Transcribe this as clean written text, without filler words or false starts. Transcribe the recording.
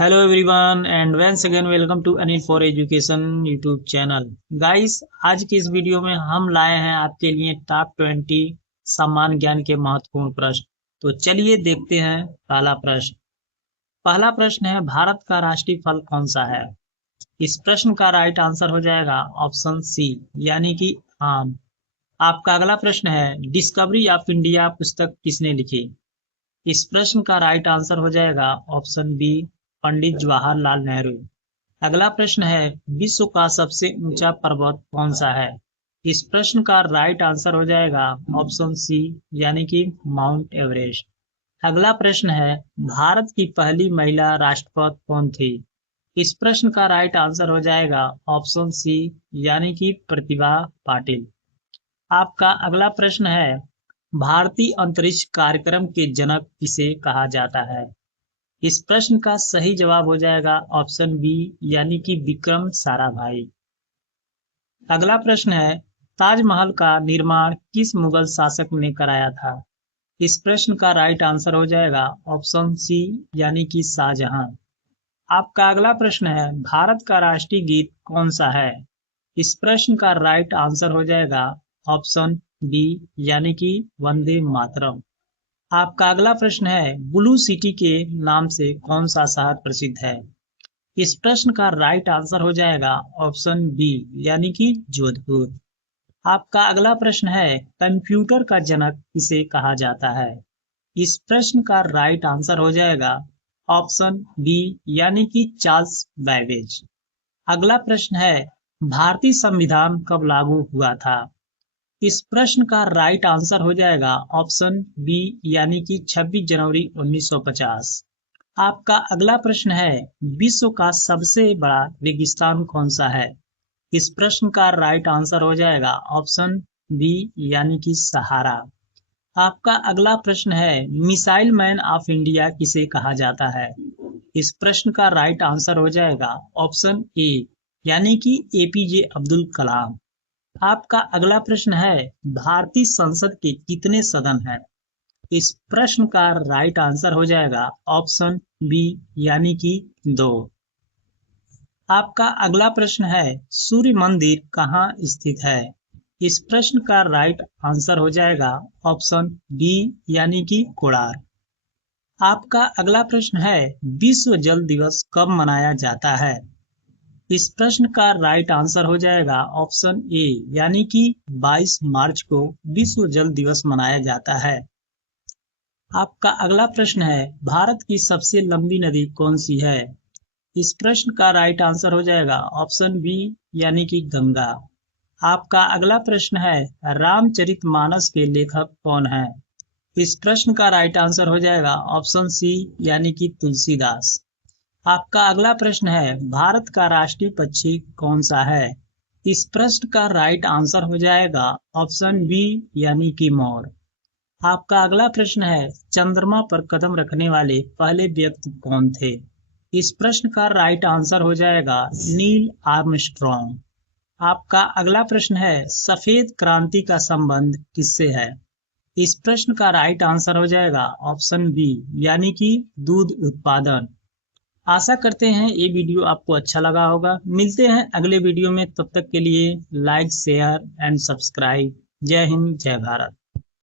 Hello everyone and once again welcome to Anil for education YouTube channel. Guys, आज की इस video में हम लाए हैं आपके लिए टॉप 20 सामान्य ज्ञान के महत्वपूर्ण प्रश्न। तो चलिए देखते हैं पहला प्रश्न है, भारत का राष्ट्रीय फल कौन सा है? इस प्रश्न का राइट आंसर हो जाएगा ऑप्शन सी, यानी कि आम। आपका अगला प्रश्न है, डिस्कवरी ऑफ इंडिया पुस्तक किसने लिखी? इस प्रश्न का राइट आंसर हो जाएगा ऑप्शन बी, पंडित जवाहरलाल नेहरू। अगला प्रश्न है, विश्व का सबसे ऊंचा पर्वत कौन सा है? इस प्रश्न का राइट आंसर हो जाएगा ऑप्शन सी, यानी कि माउंट एवरेस्ट। अगला प्रश्न है, भारत की पहली महिला राष्ट्रपति कौन थी? इस प्रश्न का राइट आंसर हो जाएगा ऑप्शन सी, यानी कि प्रतिभा पाटिल। आपका अगला प्रश्न है, भारतीय अंतरिक्ष कार्यक्रम के जनक किसे कहा जाता है? इस प्रश्न का सही जवाब हो जाएगा ऑप्शन बी, यानी कि विक्रम साराभाई। अगला प्रश्न है, ताजमहल का निर्माण किस मुगल शासक ने कराया था? इस प्रश्न का राइट आंसर हो जाएगा ऑप्शन सी, यानी कि शाहजहां। आपका अगला प्रश्न है, भारत का राष्ट्रीय गीत कौन सा है? इस प्रश्न का राइट आंसर हो जाएगा ऑप्शन बी, यानी कि वंदे मातरम। आपका अगला प्रश्न है, ब्लू सिटी के नाम से कौन सा शहर प्रसिद्ध है? इस प्रश्न का राइट आंसर हो जाएगा ऑप्शन बी, यानी कि जोधपुर। आपका अगला प्रश्न है, कंप्यूटर का जनक किसे कहा जाता है? इस प्रश्न का राइट आंसर हो जाएगा ऑप्शन बी, यानी कि चार्ल्स बैबेज। अगला प्रश्न है, भारतीय संविधान कब लागू हुआ था? इस प्रश्न का राइट आंसर हो जाएगा ऑप्शन बी, यानी कि 26 जनवरी 1950। आपका अगला प्रश्न है, विश्व का सबसे बड़ा रेगिस्तान कौन सा है? इस प्रश्न का राइट आंसर हो जाएगा ऑप्शन बी, यानी कि सहारा। आपका अगला प्रश्न है, मिसाइल मैन ऑफ इंडिया किसे कहा जाता है? इस प्रश्न का राइट आंसर हो जाएगा ऑप्शन ए, यानी कि एपीजे अब्दुल कलाम। आपका अगला प्रश्न है, भारतीय संसद के कितने सदन हैं? इस प्रश्न का राइट आंसर हो जाएगा ऑप्शन बी, यानी कि 2। आपका अगला प्रश्न है, सूर्य मंदिर कहाँ स्थित है? इस प्रश्न का राइट आंसर हो जाएगा ऑप्शन बी, यानी कि कोणार्क। आपका अगला प्रश्न है, विश्व जल दिवस कब मनाया जाता है? इस प्रश्न का राइट आंसर हो जाएगा ऑप्शन ए, यानी कि 22 मार्च को विश्व जल दिवस मनाया जाता है। आपका अगला प्रश्न है, भारत की सबसे लंबी नदी कौन सी है? इस प्रश्न का राइट आंसर हो जाएगा ऑप्शन बी, यानी कि गंगा। आपका अगला प्रश्न है, रामचरितमानस के लेखक कौन है? इस प्रश्न का राइट आंसर हो जाएगा ऑप्शन सी, यानी कि तुलसीदास। आपका अगला प्रश्न है, भारत का राष्ट्रीय पक्षी कौन सा है? इस प्रश्न का राइट आंसर हो जाएगा ऑप्शन बी, यानी कि मोर। आपका अगला प्रश्न है, चंद्रमा पर कदम रखने वाले पहले व्यक्ति कौन थे? इस प्रश्न का राइट आंसर हो जाएगा नील आर्मस्ट्रॉन्ग। आपका अगला प्रश्न है, सफेद क्रांति का संबंध किससे है? इस प्रश्न का राइट आंसर हो जाएगा ऑप्शन बी, यानी कि दूध उत्पादन। आशा करते हैं ये वीडियो आपको अच्छा लगा होगा। मिलते हैं अगले वीडियो में, तब तक के लिए लाइक शेयर एंड सब्सक्राइब। जय हिंद, जय भारत।